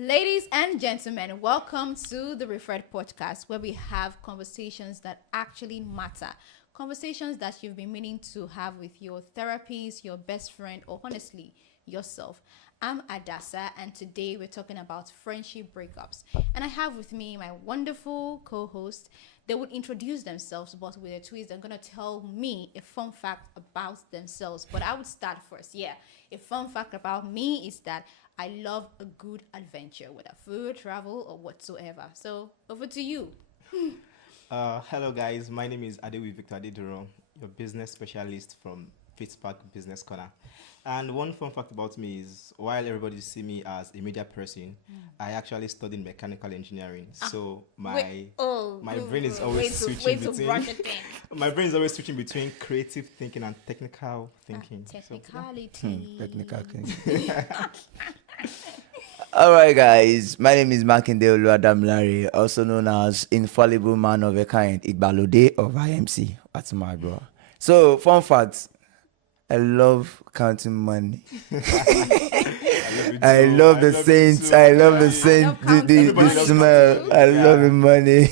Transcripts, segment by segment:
Ladies and gentlemen, welcome to the Referred Podcast, where we have conversations that actually matter. Conversations that you've been meaning to have with your therapist, your best friend, or honestly, yourself. I'm Adasa, and today we're talking about friendship breakups. And I have with me my wonderful co-host. They would introduce themselves, but with a twist, they're going to tell me a fun fact about themselves. But I would start first. Yeah, a fun fact about me is that I love a good adventure, whether food, travel, or whatsoever. So, over to you. Hello guys, my name is Adewi Victor Adeduro, your business specialist from Fitzpatrick Business Corner. And one fun fact about me is, while everybody see me as a media person, I actually studied mechanical engineering. So my brain is always switching between my brain is always switching between creative thinking and technical thinking. Technicality. Technical thing. All right, guys. My name is Makinde Oluwadamilare, also known as Infallible Man of a Kind, Igbalode of IMC. That's my bro. So, fun facts. I love counting money. I love the saints. I love the saints. The smell. I love the money.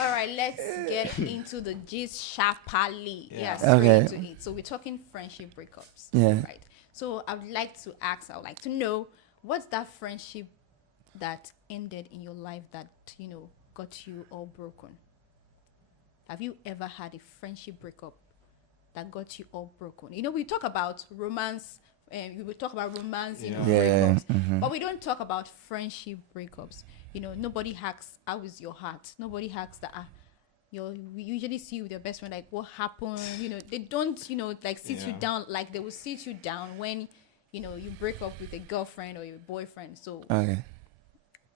All right, let's get into the gist sharply. Yeah. Straight Okay. into it. So we're talking friendship breakups. Yeah. Right. So I would like to know, what's that friendship that ended in your life that, got you all broken? Have you ever had a friendship breakup that got you all broken? We talk about romance, and we will talk about romance, breakups, but we don't talk about friendship breakups. Nobody asks, how is your heart? Nobody asks that. We usually see you with your best friend, like, what happened? They don't, like sit you down, like they will sit you down when, you break up with a girlfriend or your boyfriend. So, Okay.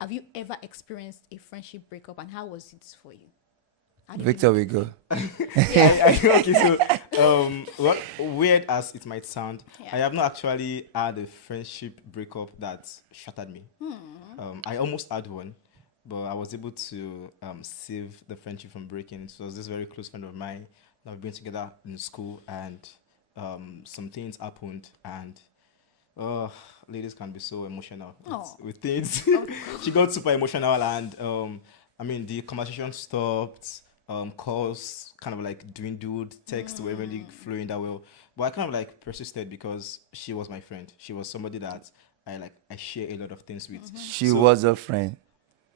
have you ever experienced a friendship breakup, and how was it for you? How did Victor, you we go. Okay, so what weird as it might sound, Yeah. I have not actually had a friendship breakup that shattered me. I almost had one, but I was able to save the friendship from breaking. So it was this very close friend of mine that we've been together in school, and some things happened, and ladies can be so emotional with things. She got super emotional, and the conversation stopped. Calls kind of like dwindled, texts were really flowing that well. But I kind of like persisted because she was my friend. She was somebody that I share a lot of things with. She was a friend.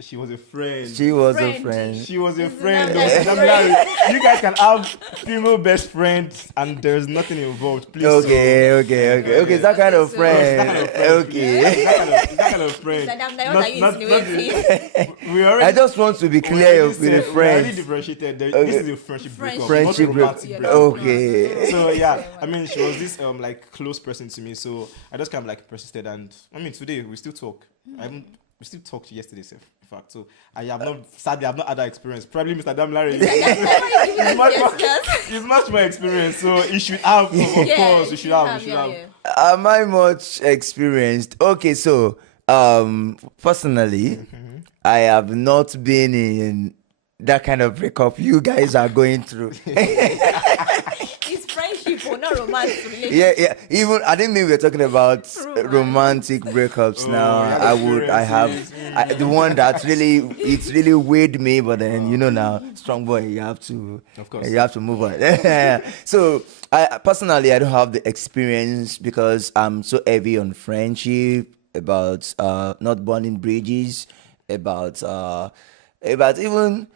She was a friend. She was a Friend. friend. She was a Isn't friend. that No, like Madam Larry, you guys can have female best friends and there's nothing involved. Please. Okay. It's that kind of so- friend. It's that kind of friend. Like, what are you insinuating? We already. I just want to be clear with the We already friends. differentiated. Okay. This is a friendship breakup. Friendship not break. romantic breakup. Okay. So yeah, she was this close person to me. So I just kind of persisted, and today we still talk. We still talked yesterday, in fact. So I have not, sadly, I've not had that experience. Probably Mr. Damlari is much more experience. So he should have, of course, he should have. Am I much experienced? Okay, so personally, I have not been in that kind of breakup you guys are going through. It's friendship or not romance relationship. Yeah. Even I didn't mean we were talking about romantic breakups now. The one that really weighed me, but then now, strong boy, you have to, Of course. you have to move on. So I personally, I don't have the experience because I'm so heavy on friendship, about not burning bridges, about even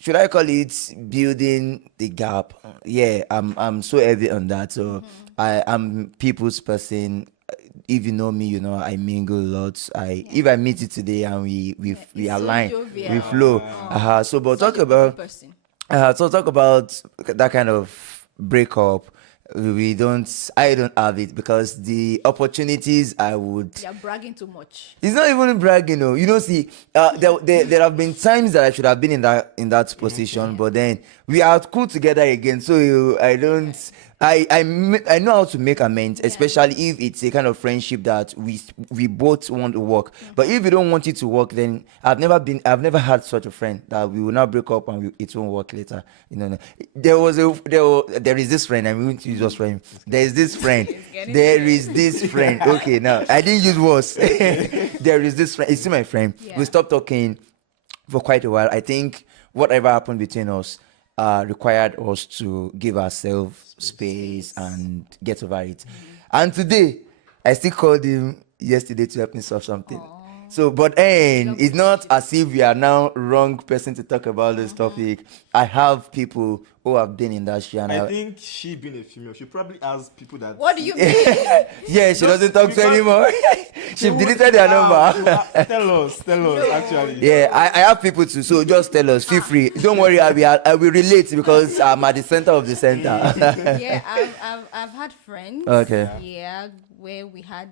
should I call it building the gap? Yeah, I'm so heavy on that. So I'm people's person. If you know me, I mingle lots. If I meet you today and we so align, jovial. we flow. So but Such talk a about good person. talk about that kind of breakup. I don't have it because the opportunities I would. You're bragging too much. It's not even bragging, see, there have been times that I should have been in that position, but then we are cool together again. So I don't. I know how to make amends, especially if it's a kind of friendship that we both want to work. But if you don't want it to work, then I've never had such a friend that we will not break up and it won't work later. No. There is this friend. I'm going to use this friend. There is this friend. There is this friend. Okay, now I didn't use words. There is this friend. It's still my friend. Yeah. We stopped talking for quite a while. I think whatever happened between us required us to give ourselves space and get over it. And today, I still called him yesterday to help me solve something. So, but it's not as if we are now wrong person to talk about this topic. I have people who have been in that shit, and I think she being a female, she probably has people that. What do you mean? yeah, she doesn't talk to because- anymore. She deleted their number. Tell us, actually. Yeah, I have people too, so just tell us. Feel free. Don't worry, I will relate because I'm at the center of the center. Yeah, I've had friends. Okay. Yeah, where we had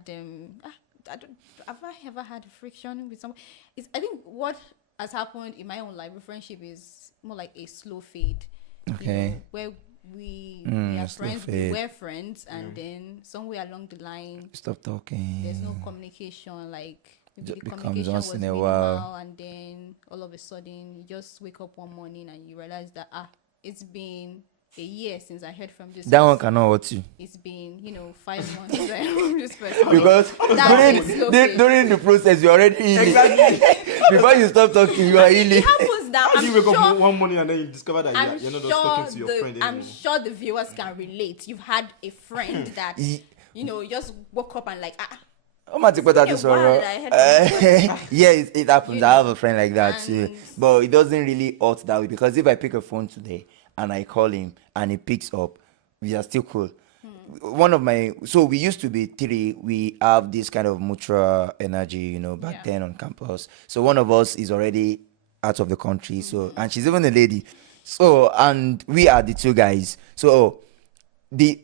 have I ever had friction with someone? I think what has happened in my own life with friendship is more like a slow fade. Okay. Where we are slow friends, fade. we were friends, and then somewhere along the line, Stop talking. there's no communication. Like maybe Just the becomes communication once was in a minimal, while. and then all of a sudden you just wake up one morning and you realize that it's been a year since I heard from this That one person. cannot hurt you. It's been 5 months since I heard from this person. Because That's a slow fade. during the process, you're already healing. Before you stop talking, you are healing. It happens that How do I'm you wake up sure. one morning and then you discover that I'm you're not just talking to your friend I'm anymore? sure the viewers can relate. You've had a friend that just woke up and like Oh my God, that a is while alright. that I had Yeah, it happens. I have a friend like that too, And- but it doesn't really hurt that way because if I pick a phone today and I call him and he picks up, we are still cool. So we used to be three. We have this kind of mutual energy, back Yeah. then on campus. So one of us is already out of the country. So and she's even a lady. So and we are the two guys. So the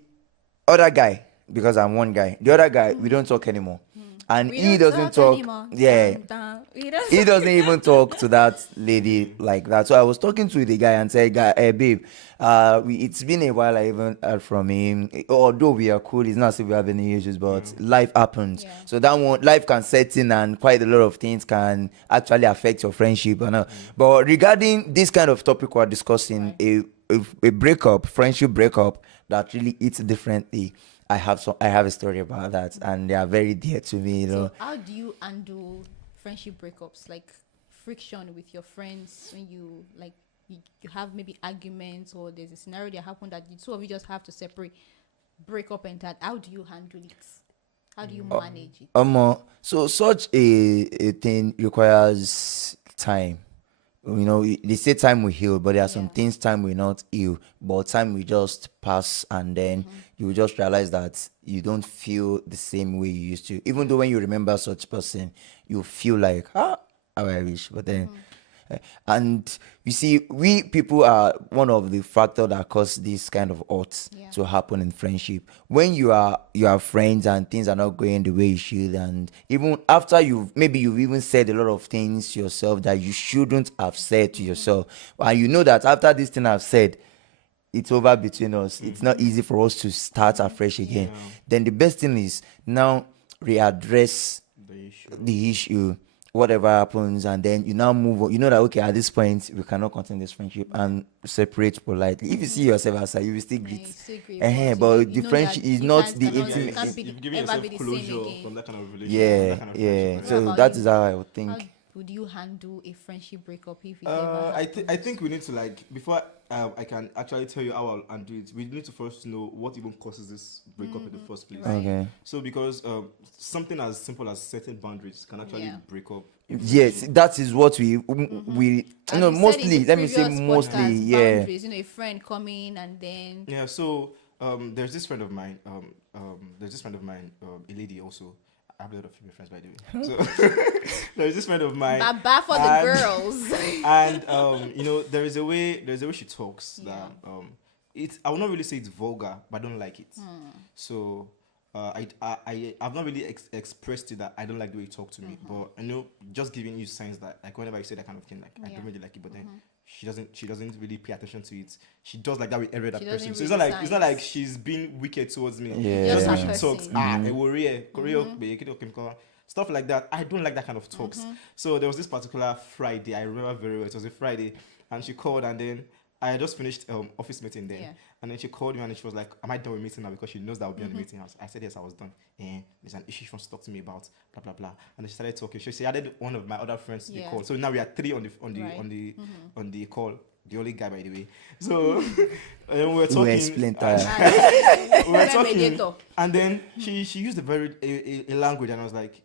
other guy, because I'm one guy, the other guy we don't talk anymore, and we he don't doesn't talk. anymore. Yeah. Dun, dun. We don't He doesn't even talk to that lady like that. So I was talking to the guy and said, "Hey, babe, it's been a while. I even heard from him. Although we are cool, it's not as if we have any issues, but life happens. Yeah. So that one, life can set in, and quite a lot of things can actually affect your friendship. But regarding this kind of topic we're discussing, a breakup, friendship breakup that really hits differently. I have a story about that, and they are very dear to me. So how do you handle friendship breakups, like friction with your friends when you you have maybe arguments or there's a scenario that happened that the two of you just have to separate, break up and that? How do you handle it? How do you manage it? So such a thing requires time. They say time will heal, but there are some things time will not heal, but time will just pass, and then you will just realize that you don't feel the same way you used to. Even though when you remember such person, you feel like, how I wish, but then and you see, we people are one of the factors that cause this kind of odds to happen in friendship. When you are friends and things are not going the way you should, and even after you've even said a lot of things to yourself that you shouldn't have said to yourself, and you know that after this thing I've said, it's over between us. It's not easy for us to start afresh again. Then the best thing is now readdress the issue, whatever happens, and then you now move on. You know that okay, at this point we cannot continue this friendship and separate politely. If you see yourself outside, you will still And you greet. still agree, But you the know friendship that is you not guys the cannot- intimate. you can't be- You've given ever yourself be the same closure again. from that kind of relationship. that kind of friendship, right? What So about that you? is how I would think. How would you handle a friendship breakup if it ever I happened? think we need to before I can actually tell you how I'll undo it. We need to first know what even causes this breakup in the first place. Right. Okay. So because something as simple as setting boundaries can actually break up. Yes, that is what we And you said mostly. in the Let me say previous mostly. podcast, Yeah. boundaries, a friend coming and then Yeah. So there's this friend of mine. A lady also. I have a lot of female friends, by the way. So there's this friend of mine. baba for the and- girls. And there is a way she talks that I will not really say it's vulgar, but I don't like it. So I've not really expressed it that I don't like the way you talk to me, but I know just giving you signs that like whenever you say that kind of thing, like I Yeah. don't really like it, but then she doesn't really pay attention to it. She does like that with every other She person. doesn't So read it's not like signs. she's being wicked towards me. Yeah. Just the way Just she her talks, person. a warrior, stuff like that. I don't like that kind of talks. So there was this particular Friday, I remember very well. It was a Friday, and she called, and then I had just finished office meeting then, Yeah. and then she called me and she was like, "Am I done with meeting now?" Because she knows that I'll be on the meeting house. I said yes, I was done. There's an issue she wants to talk to me about, blah blah blah. And then she started talking. She added one of my other friends to the Yeah. call. So now we are three on the Right. on the call. The only guy, by the way. So we were We talking. explained and- that. we were talking, Mediator. and then she used a language, and I was like,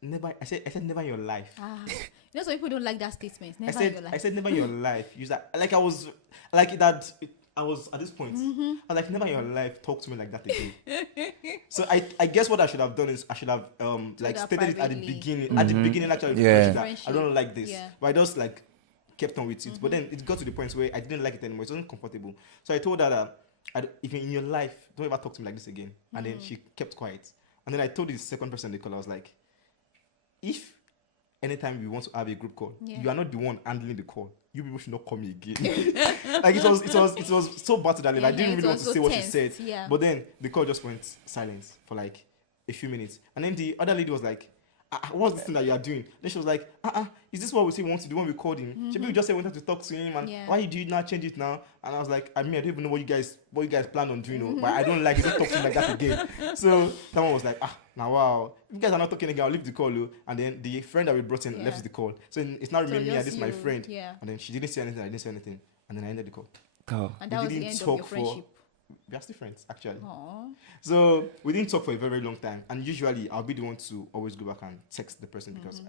never. I said never in your life. You know, some people don't like that statement. Never I in your life. said never in your life. Use that. Like I was like that. I was at this point. I was like, never in your life talk to me like that again. So I guess what I should have done is I should have like her stated it at the privately. beginning. At the beginning, actually, Yeah. that I don't like this. Yeah. But I just like kept on with it. But then it got to the point where I didn't like it anymore. It wasn't comfortable. So I told her that if in your life, don't ever talk to me like this again. And then she kept quiet. And then I told the second person they call. I was like, if anytime we want to have a group call, Yeah. you are not the one handling the call. You people should not call me again. Like it was so bad to that level. I Yeah, didn't it really want was to so say what she tense, said. yeah. But then the call just went silent for like a few minutes. And then the other lady was like, what's this thing that you are doing? Then she was like, is this what we say we want to do when we called him? She just said we wanted to talk to him, and Yeah. why do you not change it now? And I was like, I mean, I don't even know what you guys plan on doing, but I don't like it. Don't talk to me like that again. So that one was like, now wow, if you guys are not talking again, I'll leave the call. And then the friend that we brought in Yeah. left the call. So it's not remaining me and just this is my you, friend. yeah. And then she didn't say anything, I didn't say anything. And then I ended the call. Cool. And We that was the didn't end of talk your for- friendship. We are still friends, actually. Aww. So we didn't talk for a very, very long time, and usually I'll be the one to always go back and text the person because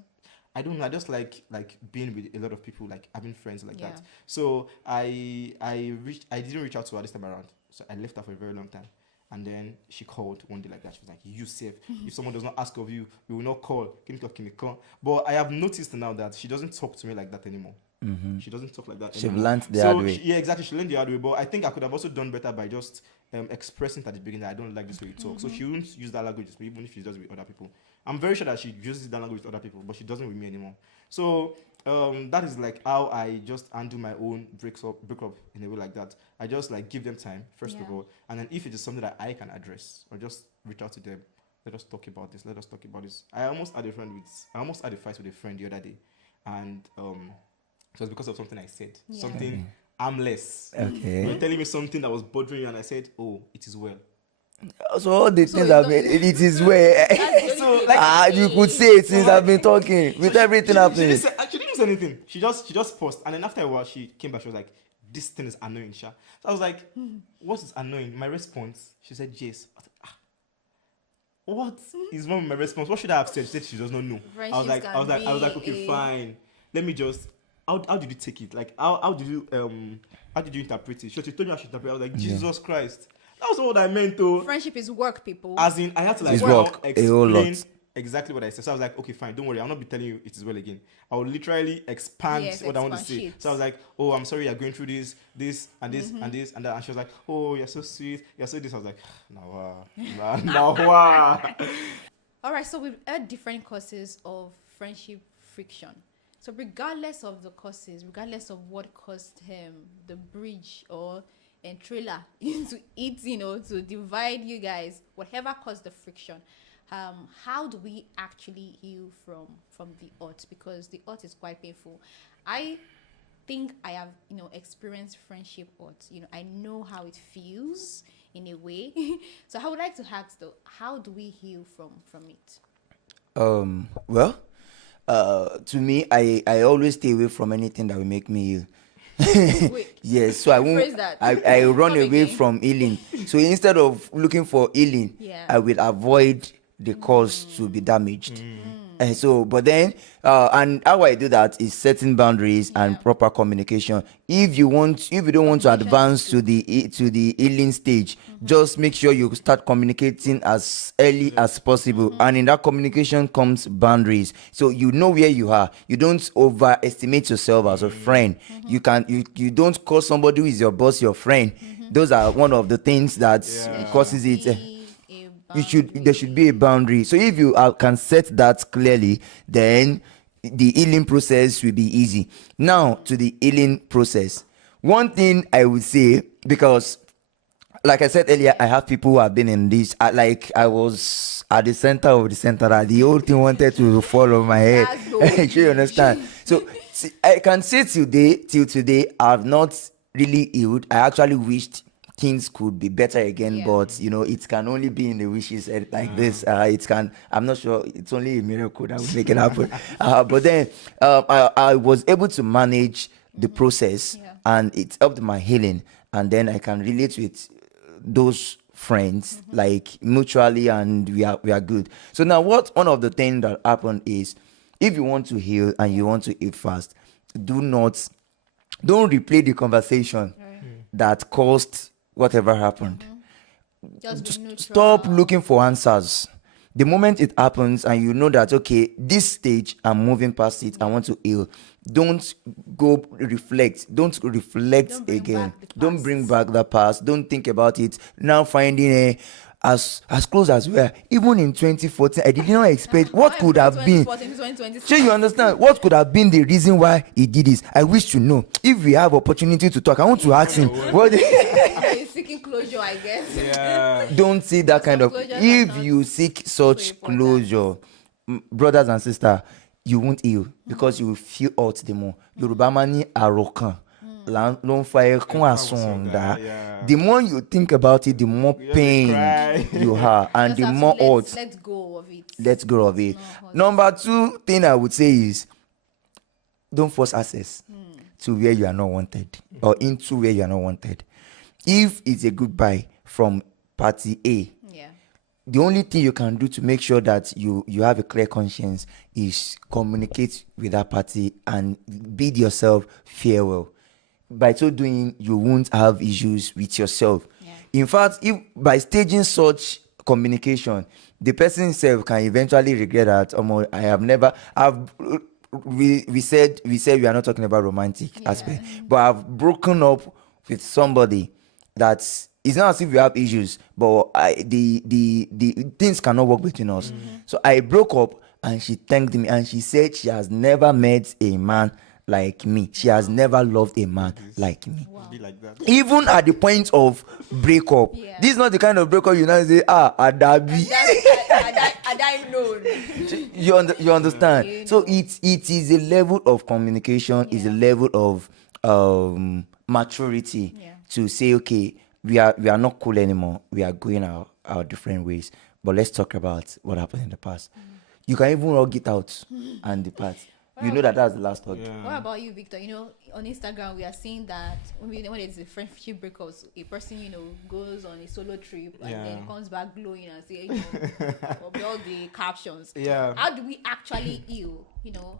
I don't know. I just like being with a lot of people, like having friends like Yeah. that. So I didn't reach out to her this time around. So I left her for a very long time, and then she called one day like that. She was like, "You safe? If someone does not ask of you, we will not call. Can you call?" But I have noticed now that she doesn't talk to me like that anymore. She doesn't talk like that She've anymore. learned the hard way. Yeah, exactly. She learned the hard way. But I think I could have also done better by just expressing at the beginning that I don't like this way you talk. So she won't use that language with me, even if she does it with other people. I'm very sure that she uses that language with other people, but she doesn't with me anymore. So that is like how I just undo my own breakup in a way like that. I just like give them time, first of Yeah. all. And then if it is something that I can address, or just reach out to them, let us talk about this. Let us talk about this. I almost had a fight with a friend the other day. And it was because of something I said. Yeah. Something harmless. Okay. You were telling me something that was bothering you, and I said, "Oh, it is well." So all the So things you I've don't- been, it is where So, like, you could say it since I've been talking with everything she happening. didn't say anything. She just paused, and then after a while, she came back. She was like, "This thing is annoying, Sha." So I was like, "What is annoying?" My response, she said, "Jace." I was like, what is wrong with my response? What should I have said? She said she does not know. I was Friendships like, can okay, be fine. Let me just. How did you take it? Like, how did you interpret it? She told me how she interpreted. I was like, Jesus Christ. That was what I meant, though. Friendship is work, people. As in, I had to like It's now work, a whole explain lot. exactly what I said. So I was like, okay, fine, don't worry. I'll not be telling you it is well again. I will literally expand Yes, what I want to expand say. shit. So I was like, oh, I'm sorry you're going through this, and this, and this, and that. And she was like, oh, you're so sweet. You're so this. I was like, nah. All right, so we've heard different causes of friendship friction. So regardless of the causes, regardless of what caused him, the bridge or a trailer into it, to divide you guys, whatever caused the friction, how do we actually heal from the hurt? Because the hurt is quite painful. I think I have, experienced friendship hurt. I know how it feels in a way. So I would like to ask though, how do we heal from it? Well, to me, I always stay away from anything that will make me ill. Wait, Yes, so I won't. rephrase that. I run Come away again. from healing. So instead of looking for healing, Yeah. I will avoid the cause to be damaged. And so, but then, and how I do that is setting boundaries and Yeah. proper communication. If you don't want to Communication advance is to the healing stage, just make sure you start communicating as early as possible. And in that communication comes boundaries. So you know where you are. You don't overestimate yourself as a friend. You don't call somebody who is your boss your friend. Those are one of the things that Yeah. causes it. Be a there should be a boundary. So if you can set that clearly, then the healing process will be easy. Now to the healing process. One thing I would say, because like I said earlier, I have people who have been in this. Like I was at the center of the center. The whole thing wanted to fall on my head. That's the Do you understand? So see, I can say till today, I've not really healed. I actually wished things could be better again, Yeah. but it can only be in the wishes like this. It can. I'm not sure. It's only a miracle that will make it happen. But then I was able to manage the process, Yeah. and it helped my healing. And then I can relate with those friends like mutually, and we are good. So now one of the things that happened is, if you want to heal and you want to heal fast, don't replay the conversation that caused whatever happened. Just be neutral. Stop looking for answers. The moment it happens and you know that, okay, this stage, I'm moving past it, I want to heal. Don't go reflect. Don't reflect Don't bring again. back the Don't past. bring back the past. Don't think about it. Now finding as close as we are. Even in 2014, I did not expect what could have been. 2020. So you understand what could have been the reason why he did this? I wish to know. If we have opportunity to talk, I want to ask him. What? He's seeking closure, I guess. Yeah. Don't see that kind of. closures are If not you seek such important. closure, brothers and sisters, you won't heal because you will feel hurt the more. Yorùbá máa ní àròkàn ló ń fa ẹkún àsundà. Yeah. The more you think about it, the more You just pain cry. you have, and Just the have to more hurt. let go of it. Let's go of it. not hurt. Number 2 thing I would say is, don't force access to where you are not wanted, or into where you are not wanted. If it's a goodbye from party A, Yeah. the only thing you can do to make sure that you have a clear conscience is communicate with that party and bid yourself farewell. By so doing, you won't have issues with yourself. Yeah. In fact, if by staging such communication, the person himself can eventually regret that. I have never. We said we are not talking about romantic aspect, but I've broken up with somebody that it's not as if we have issues, but the things cannot work between us. So I broke up, and she thanked me, and she said she has never met a man like me. She has never loved a man like me. Be like that. Even at the point of breakup, Yeah. this is not the kind of breakup you now say, Adabi. I know. You understand? You So know. it is a level of communication, is a level of maturity Yeah. to say, okay, we are not cool anymore. We are going our different ways. But let's talk about what happened in the past. You can even hug it out and depart. You know that's the last hug. Yeah. What about you, Victor? On Instagram, we are seeing that when it's a friendship breakups, a person, goes on a solo trip and Yeah. then comes back glowing and say, of all the captions. Yeah. How do we actually heal?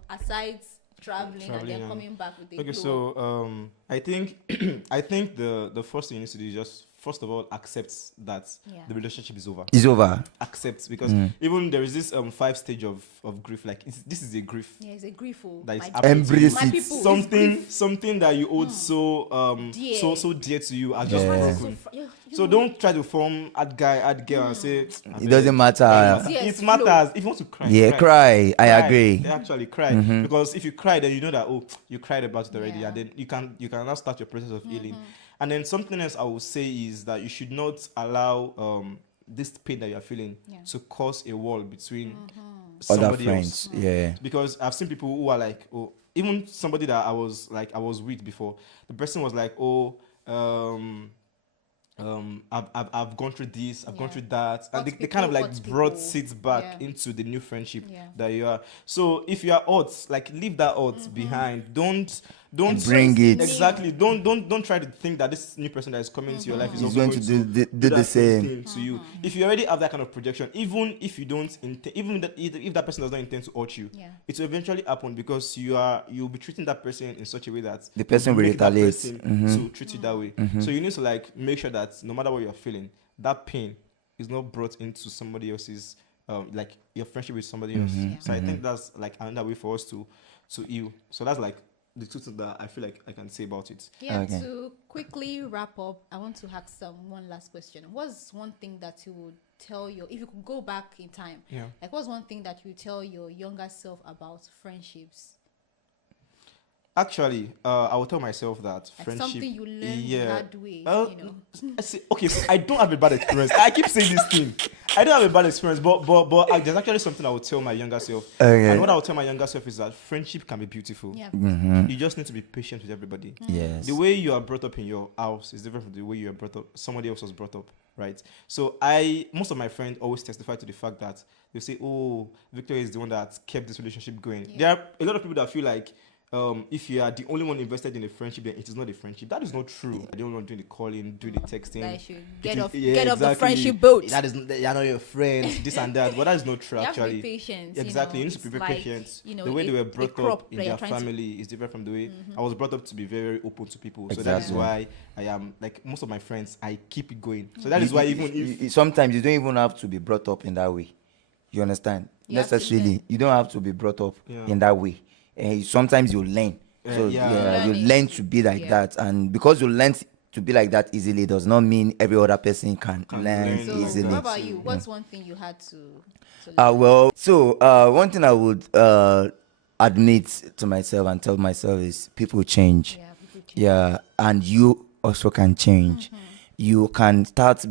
Aside traveling and Traveling then and- coming back with the Okay, glow. so I think the first thing you need to do is just first of all accept that Yeah. the relationship is over. It's over. Accept, because even there is this 5 stage of grief. Like this is a grief Yeah, it's a grief. that is My happening to you. Embrace My it. people, it's something grief. something that you hold Dear. so dear to you has just Yeah. broken. So don't try to form add guy, add girl and say It doesn't matter. Yes, It matters. If you want to cry, Yeah, cry. I agree. Yeah, actually cry, because if you cry, then you know that you cried about it already, Yeah. and then you can now start your process of healing. And then something else I will say is that you should not allow this pain that you are feeling to cause a wall between Other somebody friends. else. Yeah. Because I've seen people who are like, even somebody that I was with before, the person was like, I've gone through this, I've gone Yeah. through that, and Hurt they kind of people, like hurt brought people. seats back Yeah. into the new friendship Yeah. that you are. So if you are hurt, like leave that hurt behind. Don't Bring it. exactly. Don't try to think that this new person that is coming into your life is He's also going to do the that same. thing to you. If you already have that kind of projection, even if you don't even if that person does not intend to hurt you, Yeah. it will eventually happen, because you'll be treating that person in such a way that The person will make that retaliate. person to treat you that way. So you need to like make sure that no matter what you're feeling, that pain is not brought into somebody else's like your friendship with somebody else. So I think that's like another way for us to heal. So that's like the two things that I feel like I can say about it. Yeah, Okay. to quickly wrap up, I want to ask one last question. What's one thing that you would tell your, if you could go back in time, Yeah. like what's one thing that you tell your younger self about friendships? Actually, I will tell myself that Like friendship. something you learned the hard way, Well, you know. I see, okay, so I don't have a bad experience. I keep saying this thing. I don't have a bad experience, but there's actually something I would tell my younger self. Okay. And what I would tell my younger self is that friendship can be beautiful. Yeah. You just need to be patient with everybody. Yes. The way you are brought up in your house is different from the way you are brought up. Somebody else was brought up, right? So most of my friends always testify to the fact that they say, "Oh, Victor is the one that kept this relationship going." Yeah. There are a lot of people that feel like if you are the only one invested in a friendship, then it is not a friendship. That is not true. I don't want to do the calling, do the texting. That you should It get is- off, yeah, get off the exactly. friendship boat. That is you're not your friends, this and that. But that is not true. You have to Actually, be patient. exactly. You need to It's be very like, patient. you know, the way they were a brought crop up in that you're their trying to- family is different from the way I was brought up to be very, very open to people. So that is Exactly. why I am like most of my friends. I keep it going. So that is why even if Sometimes you don't even have to be brought up in that way. You understand? You have to Necessarily, learn. you don't have to be brought up Yeah. in that way. Sometimes you learn. So yeah. you Learning. learn to be like Yeah. that, and because you learn to be like that easily, does not mean every other person can Can learn learn So like easily. what that about too. you? What's one thing you had to Well, so one thing I would admit to myself and tell myself is people change. yeah, people change. Yeah, and you also can change. You can start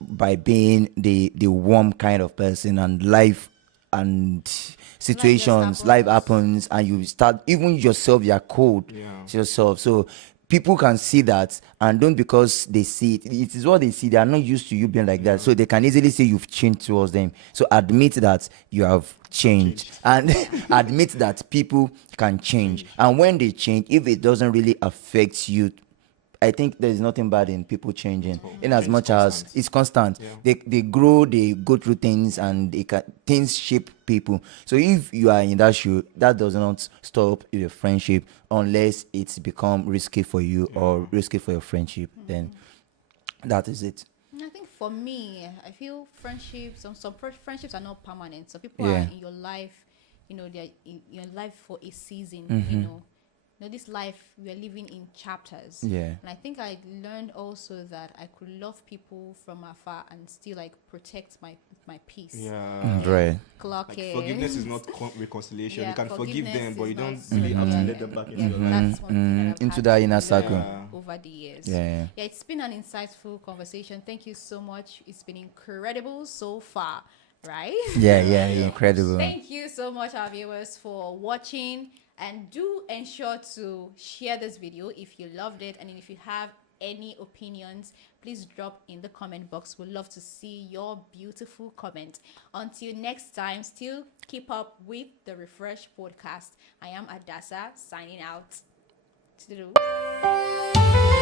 by being the warm kind of person, and life and situations, life happens, and you start even yourself. You're cold Yeah. to yourself, so people can see that, and don't because they see it. It is what they see. They are not used to you being like that, so they can easily say you've changed towards them. So admit that you have changed, and admit that people can change. And when they change, if it doesn't really affect you, I think there's nothing bad in people changing, in as It's much as constant. it's constant. Yeah. They grow, they go through things, and things shape people. So if you are in that shoe, that does not stop your friendship unless it's become risky for you or risky for your friendship. Then that is it. I think for me, I feel friendships, some friendships are not permanent. So people Yeah. are in your life, you know, they're in your life for a season, Mm-hmm. you know. This life we are living in chapters. Yeah. And I think I learned also that I could love people from afar and still like protect my peace. Yeah. Right. Clock Like, it. forgiveness is not reconciliation. You can forgive forgiveness them, but is you don't not- really have to yeah, let them back into yeah, your life. That's one thing that I've Into had that to inner learn circle. Yeah. over the years. Yeah. Yeah, it's been an insightful conversation. Thank you so much. It's been incredible so far, right? Yeah. Incredible. Thank you so much, our viewers, for watching. And do ensure to share this video if you loved it. And if you have any opinions, please drop in the comment box. We'd love to see your beautiful comment. Until next time, still keep up with the Refresh podcast. I am Adasa, signing out. Toodaloo.